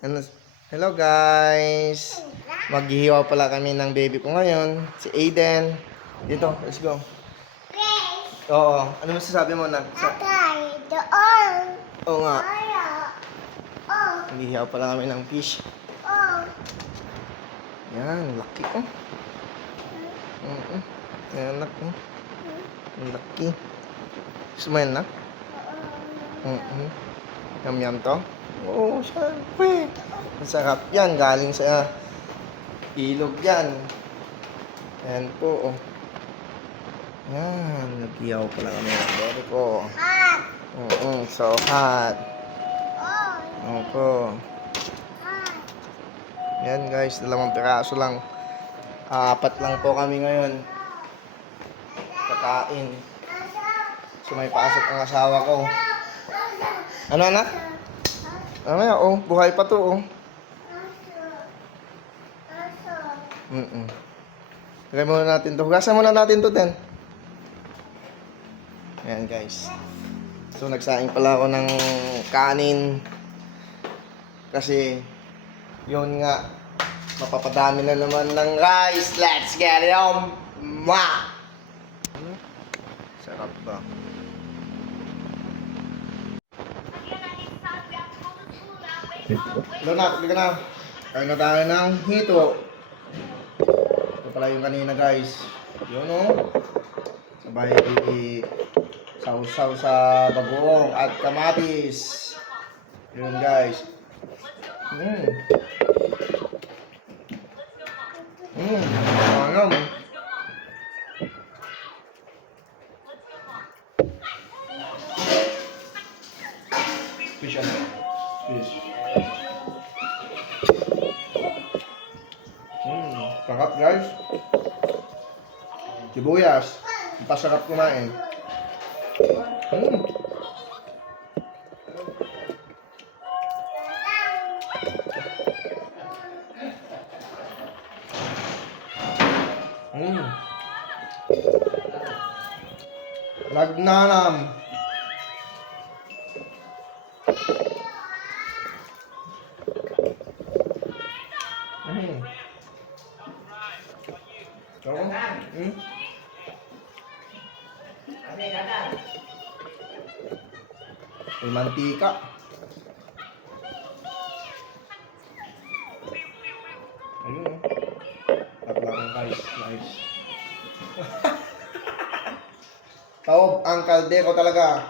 Ano? Hello guys! Maghihiwa pala kami ng baby ko ngayon. Si Aiden. Dito, let's go. Oo. Ano masasabi mo na? Oo nga. Maghihiwa pala kami ng fish. Yan, laki oh. Yan, anak oh. Laki. Gusto mo yan, anak? Yum-yum to? Oo, syempre. Masarap yan. Galing sa ilog yan. Yan po, oh. Yan. Naghihaw pala kami ng baby ko. So hot. Opo. Yan guys, 2 piraso lang. 4 lang po kami ngayon. Kakain. So may pasok ang asawa ko. Ano anak? Ano yan? Oh, buhay pa to oh. Lagay muna natin to. Hugasan muna natin to din. Ayan guys. So nagsaing pala ako ng kanin. Kasi yun nga, mapapadami na naman ng rice. Let's get it on! Sarap ba? Lonak, hindi ka na. Kain na tayo ng hito. Ito pala yung kanina guys. Yun o. Sabay sausaw sa bagoong at kamatis. Yun guys. Ano? Fish ano? Fish. Sarap guys. Sibuyas. Pasarap kumain. Nagnanam. May mantika. Ayun oh. Tatlakan guys. Nice. Taob ang kaldero talaga.